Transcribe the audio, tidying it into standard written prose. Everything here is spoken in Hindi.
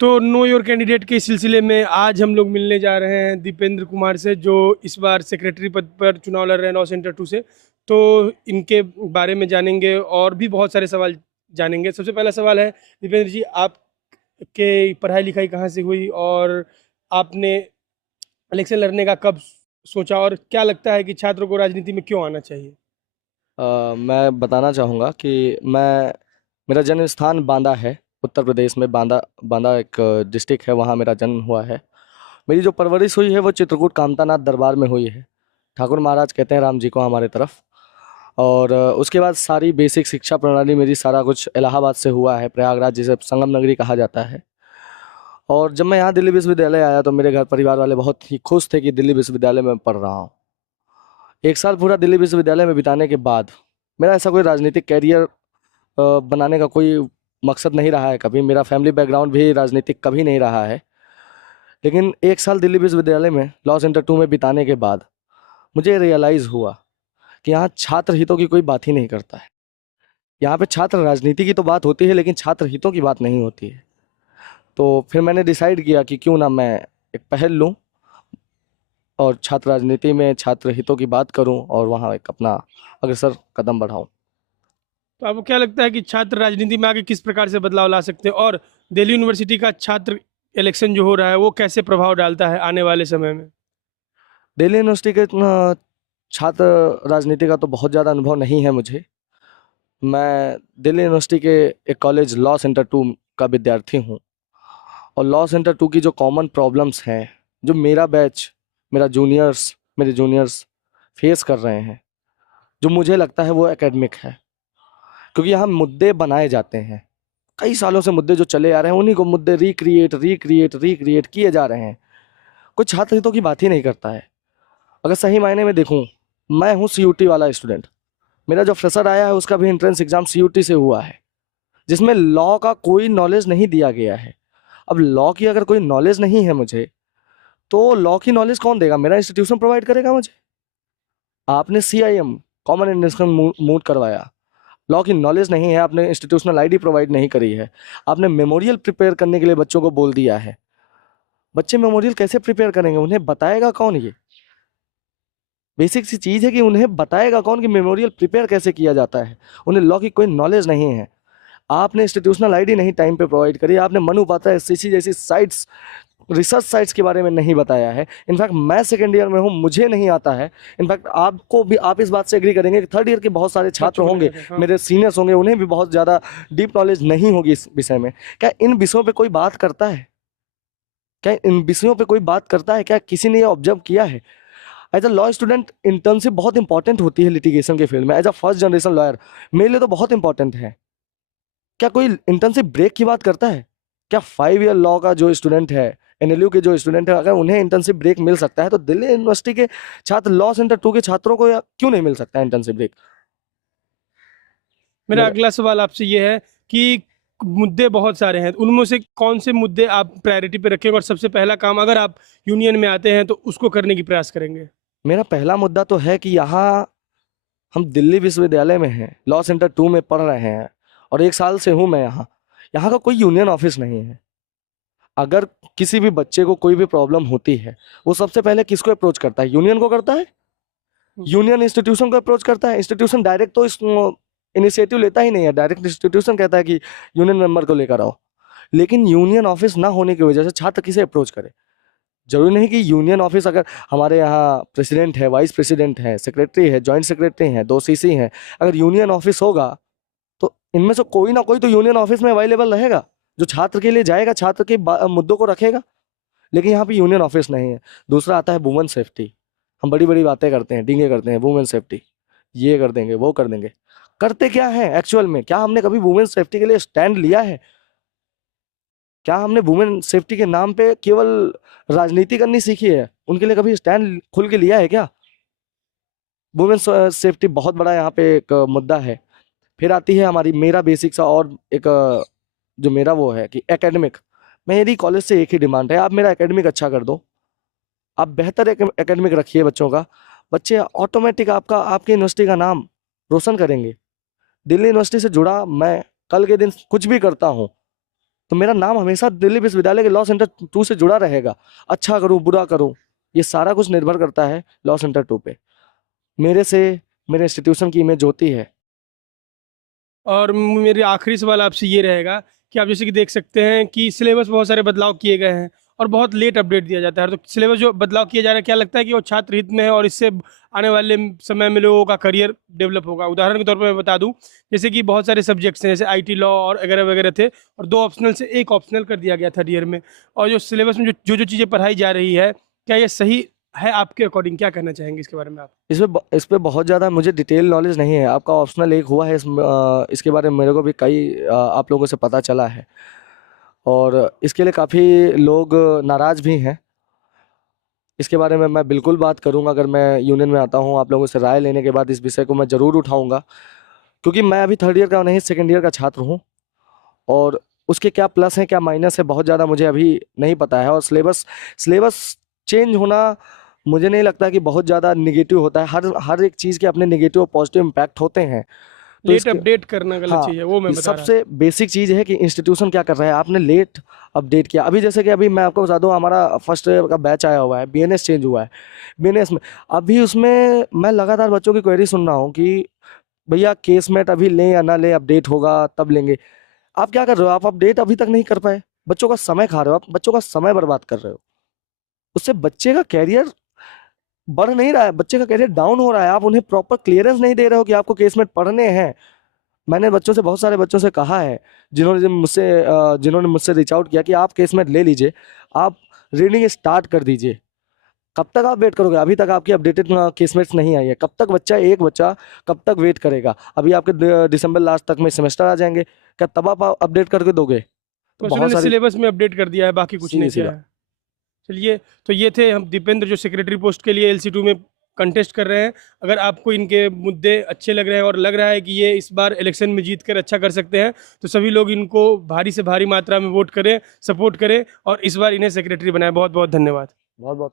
तो नो योर कैंडिडेट के सिलसिले में आज हम लोग मिलने जा रहे हैं दीपेंद्र कुमार से, जो इस बार सेक्रेटरी पद पर चुनाव लड़ रहे हैं लॉ सेंटर 2 से। तो इनके बारे में जानेंगे और भी बहुत सारे सवाल जानेंगे। सबसे पहला सवाल है, दीपेंद्र जी, आपके पढ़ाई लिखाई कहाँ से हुई और आपने इलेक्शन लड़ने का कब सोचा, और क्या लगता है कि छात्र को राजनीति में क्यों आना चाहिए? मैं बताना चाहूँगा कि मैं मेरा जन्म स्थान बांदा है, उत्तर प्रदेश में। बांदा बांदा एक डिस्ट्रिक्ट है, वहाँ मेरा जन्म हुआ है। मेरी जो परवरिश हुई है वो चित्रकूट कामतानाथ दरबार में हुई है। ठाकुर महाराज कहते हैं राम जी को हमारे तरफ। और उसके बाद सारी बेसिक शिक्षा प्रणाली मेरी सारा कुछ इलाहाबाद से हुआ है, प्रयागराज जिसे संगम नगरी कहा जाता है। और जब मैं यहाँ दिल्ली विश्वविद्यालय आया तो मेरे घर परिवार वाले बहुत ही खुश थे कि दिल्ली विश्वविद्यालय में पढ़ रहा हूँ। एक साल पूरा दिल्ली विश्वविद्यालय में बिताने के बाद मेरा ऐसा कोई राजनीतिक कैरियर बनाने का कोई मकसद नहीं रहा है कभी। मेरा फैमिली बैकग्राउंड भी राजनीतिक कभी नहीं रहा है। लेकिन एक साल दिल्ली विश्वविद्यालय में लॉ सेंटर 2 में बिताने के बाद मुझे रियलाइज़ हुआ कि यहाँ छात्र हितों की कोई बात ही नहीं करता है। यहाँ पे छात्र राजनीति की तो बात होती है लेकिन छात्र हितों की बात नहीं होती है। तो फिर मैंने डिसाइड किया कि क्यों ना मैं एक पहल लूँ और छात्र राजनीति में छात्र हितों की बात करूँ और वहाँ एक अपना अग्रसर कदम बढ़ाऊँ। तो आपको क्या लगता है कि छात्र राजनीति में आगे किस प्रकार से बदलाव ला सकते हैं, और दिल्ली यूनिवर्सिटी का छात्र इलेक्शन जो हो रहा है वो कैसे प्रभाव डालता है आने वाले समय में? दिल्ली यूनिवर्सिटी के छात्र राजनीति का तो बहुत ज़्यादा अनुभव नहीं है मुझे। मैं दिल्ली यूनिवर्सिटी के एक कॉलेज लॉ सेंटर 2 का विद्यार्थी हूँ। और लॉ सेंटर 2 की जो कॉमन प्रॉब्लम्स हैं, जो मेरा बैच मेरे जूनियर्स फेस कर रहे हैं, जो मुझे लगता है वो एकेडमिक है। क्योंकि यहाँ मुद्दे बनाए जाते हैं, कई सालों से मुद्दे जो चले आ रहे हैं उन्हीं को मुद्दे रिक्रिएट किए जा रहे हैं। कोई छात्र हितों की बात ही नहीं करता है। अगर सही मायने में देखूँ, मैं हूँ सीयूटी वाला स्टूडेंट। मेरा जो फ्रेशर आया है उसका भी एंट्रेंस एग्जाम सीयूटी से हुआ है, जिसमें लॉ का कोई नॉलेज नहीं दिया गया है। अब लॉ की अगर कोई नॉलेज नहीं है मुझे, तो लॉ की नॉलेज कौन देगा? मेरा इंस्टीट्यूशन प्रोवाइड करेगा मुझे। आपने सीआईएम कॉमन इंडस्ट्रियल मूड करवाया, लॉ की नॉलेज नहीं है, आपने इंस्टीट्यूशनल आईडी प्रोवाइड नहीं करी है, आपने मेमोरियल प्रिपेयर करने के लिए बच्चों को बोल दिया है। बच्चे मेमोरियल कैसे प्रिपेयर करेंगे? उन्हें बताएगा कौन? ये बेसिक सी चीज़ है कि उन्हें बताएगा कौन कि मेमोरियल प्रिपेयर कैसे किया जाता है? उन्हें लॉ की कोई नॉलेज नहीं है। आपने इंस्टीट्यूशनल आईडी नहीं टाइम पे प्रोवाइड करी, आपने मनु पाता एससीसी जैसी साइट्स, रिसर्च साइट्स के बारे में नहीं बताया है। इनफैक्ट मैं सेकेंड ईयर में हूँ, मुझे नहीं आता है। इनफैक्ट आपको भी, आप इस बात से एग्री करेंगे कि थर्ड ईयर के बहुत सारे छात्र बच्चों को होंगे, लेकर, हाँ। मेरे सीनियर्स होंगे, उन्हें भी बहुत ज़्यादा डीप नॉलेज नहीं होगी इस विषय में। क्या इन विषयों पे कोई बात करता है? क्या इन विषयों पे कोई बात करता है? क्या किसी ने ये ऑब्जर्व किया है? As a law student internship बहुत इंपॉर्टेंट होती है लिटिगेशन के फील्ड में। As a first generation lawyer मेरे लिए तो बहुत इंपॉर्टेंट है। क्या कोई इंटर्नशिप ब्रेक की बात करता है? क्या 5 ईयर लॉ का जो स्टूडेंट है, एनएलयू के जो स्टूडेंट है, अगर उन्हें इंटर्नशिप ब्रेक मिल सकता है तो दिल्ली यूनिवर्सिटी के छात्र, लॉ सेंटर 2 के छात्रों को क्यों नहीं मिल सकता इंटर्नशिप ब्रेक? मेरा मेरा अगला सवाल आपसे ये है कि मुद्दे बहुत सारे हैं, उनमें से कौन से मुद्दे आप प्रायोरिटी पे रखेंगे, और सबसे पहला काम अगर आप यूनियन में आते हैं तो उसको करने की प्रयास करेंगे? मेरा पहला मुद्दा तो है कि यहाँ हम दिल्ली विश्वविद्यालय में हैं, लॉ सेंटर 2 में पढ़ रहे हैं और एक साल से हूँ मैं यहाँ। यहाँ का कोई यूनियन ऑफिस नहीं है। अगर किसी भी बच्चे को कोई भी प्रॉब्लम होती है, वो सबसे पहले किसको अप्रोच करता है? यूनियन को करता है। यूनियन इंस्टीट्यूशन को अप्रोच करता है। इंस्टीट्यूशन डायरेक्ट तो इस इनिशिएटिव लेता ही नहीं है, डायरेक्ट इंस्टीट्यूशन कहता है कि यूनियन मेंबर को लेकर आओ। लेकिन यूनियन ऑफिस ना होने की वजह से छात्र किसे अप्रोच करे? जरूरी नहीं कि यूनियन ऑफिस, अगर हमारे यहाँ प्रेसिडेंट है, वाइस प्रेसिडेंट है, सेक्रेटरी है, जॉइंट सेक्रेटरी है, 2 सीसी हैं, अगर यूनियन ऑफिस होगा तो इनमें से कोई ना कोई तो यूनियन ऑफिस में अवेलेबल रहेगा, जो छात्र के लिए जाएगा, छात्र के मुद्दों को रखेगा। लेकिन यहाँ पे यूनियन ऑफिस नहीं है। दूसरा आता है वुमेन सेफ्टी। हम बड़ी बड़ी बातें करते हैं, डींगे करते हैं, वुमेन सेफ्टी ये कर देंगे, वो कर देंगे। करते क्या है एक्चुअल में? क्या हमने कभी वुमेन सेफ्टी के लिए स्टैंड लिया है? क्या हमने वुमेन सेफ्टी के नाम पे केवल राजनीति करनी सीखी है? उनके लिए कभी स्टैंड खुल के लिया है क्या? वुमेन सेफ्टी बहुत बड़ा यहाँ पे एक मुद्दा है। फिर आती है हमारी, मेरा बेसिक सा और एक जो मेरा वो है कि एकेडमिक। मेरी कॉलेज से एक ही डिमांड है, आप मेरा एकेडमिक अच्छा कर दो। आप बेहतर एकेडमिक रखिए बच्चों का, बच्चे ऑटोमेटिक आपका, आपके यूनिवर्सिटी का नाम रोशन करेंगे। दिल्ली यूनिवर्सिटी से जुड़ा मैं कल के दिन कुछ भी करता हूँ तो मेरा नाम हमेशा दिल्ली विश्वविद्यालय के लॉ सेंटर 2 से जुड़ा रहेगा। अच्छा करूं बुरा करूं, ये सारा कुछ निर्भर करता है लॉ सेंटर 2 पे। मेरे से मेरे इंस्टीट्यूशन की इमेज होती है। और मेरे आखिरी सवाल आपसे ये रहेगा कि आप जैसे कि देख सकते हैं कि सिलेबस बहुत सारे बदलाव किए गए हैं और बहुत लेट अपडेट दिया जाता है, तो सिलेबस जो बदलाव किया जा रहा है, क्या लगता है कि वो छात्र हित में है और इससे आने वाले समय में लोगों का करियर डेवलप होगा? उदाहरण के तौर पर मैं बता दूं, जैसे कि बहुत सारे सब्जेक्ट्स हैं, जैसे आईटी लॉ और वगैरह वगैरह थे, और 2 ऑप्शनल से 1 ऑप्शनल कर दिया गया थर्ड ईयर में, और जो सिलेबस में जो जो चीज़ें पढ़ाई जा रही है, क्या ये सही है आपके अकॉर्डिंग? क्या कहना चाहेंगे इसके बारे में आप? इस पे बहुत ज़्यादा मुझे डिटेल नॉलेज नहीं है। आपका ऑप्शनल एक हुआ है, इसके बारे में मेरे को भी कई आप लोगों से पता चला है, और इसके लिए काफ़ी लोग नाराज़ भी हैं। इसके बारे में मैं बिल्कुल बात करूंगा, अगर मैं यूनियन में आता हूं। आप लोगों से राय लेने के बाद इस विषय को मैं ज़रूर उठाऊंगा, क्योंकि मैं अभी थर्ड ईयर का नहीं, सेकेंड ईयर का छात्र हूं, और उसके क्या प्लस हैं क्या माइनस है बहुत ज़्यादा मुझे अभी नहीं पता है। और सिलेबस चेंज होना मुझे नहीं लगता कि बहुत ज़्यादा निगेटिव होता है। हर एक चीज़ के अपने निगेटिव और पॉजिटिव इम्पैक्ट होते हैं। तो लेट इसके अपडेट करना गलत हाँ, चीज़ है, वो मैं ये बता रहा था। सबसे बेसिक चीज़ है कि इंस्टीट्यूशन क्या कर रहा है। आपने लेट अपडेट किया, अभी जैसे कि अभी मैं आपको बता दूं, हमारा फर्स्ट ईयर का बैच आया हुआ है, बीएनएस चेंज हुआ है। बीएनएस में अभी उसमें मैं लगातार बच्चों की क्वेरी सुन रहा हूँ कि भैया केसमेट अभी लें या ना लें, अपडेट होगा तब लेंगे। आप क्या कर रहे हो? आप अपडेट अभी तक नहीं कर पाए, बच्चों का समय खा रहे हो, आप बच्चों का समय बर्बाद कर रहे हो। उससे बच्चे का कैरियर बढ़ नहीं रहा है, बच्चे का कैरियर डाउन हो रहा है। आप उन्हें प्रॉपर क्लियरेंस नहीं दे रहे हो कि आपको केसमेट पढ़ने हैं। मैंने बच्चों से, बहुत सारे बच्चों से कहा है, जिन्होंने मुझसे रीच आउट किया कि आप केसमेट ले लीजिए, आप रीडिंग स्टार्ट कर दीजिए। कब तक आप वेट करोगे? अभी तक आपकी अपडेटेड केसमेट्स नहीं आई है। कब तक एक बच्चा कब तक वेट करेगा? अभी आपके दिसंबर लास्ट तक में सेमेस्टर आ जाएंगे, क्या तब आप अपडेट करके दोगे? तो बस बहुत उन्होंने सारी सिलेबस में अपडेट कर दिया है, बाकी कुछ सीधी नहीं सी किया बात। है। चलिए, तो ये थे हम दीपेंद्र, जो सेक्रेटरी पोस्ट के लिए LC2 में कंटेस्ट कर रहे हैं। अगर आपको इनके मुद्दे अच्छे लग रहे हैं और लग रहा है कि ये इस बार इलेक्शन में जीत कर अच्छा कर सकते हैं, तो सभी लोग इनको भारी से भारी मात्रा में वोट करें, सपोर्ट करें और इस बार इन्हें सेक्रेटरी बनाएं। बहुत बहुत धन्यवाद। बहुत बहुत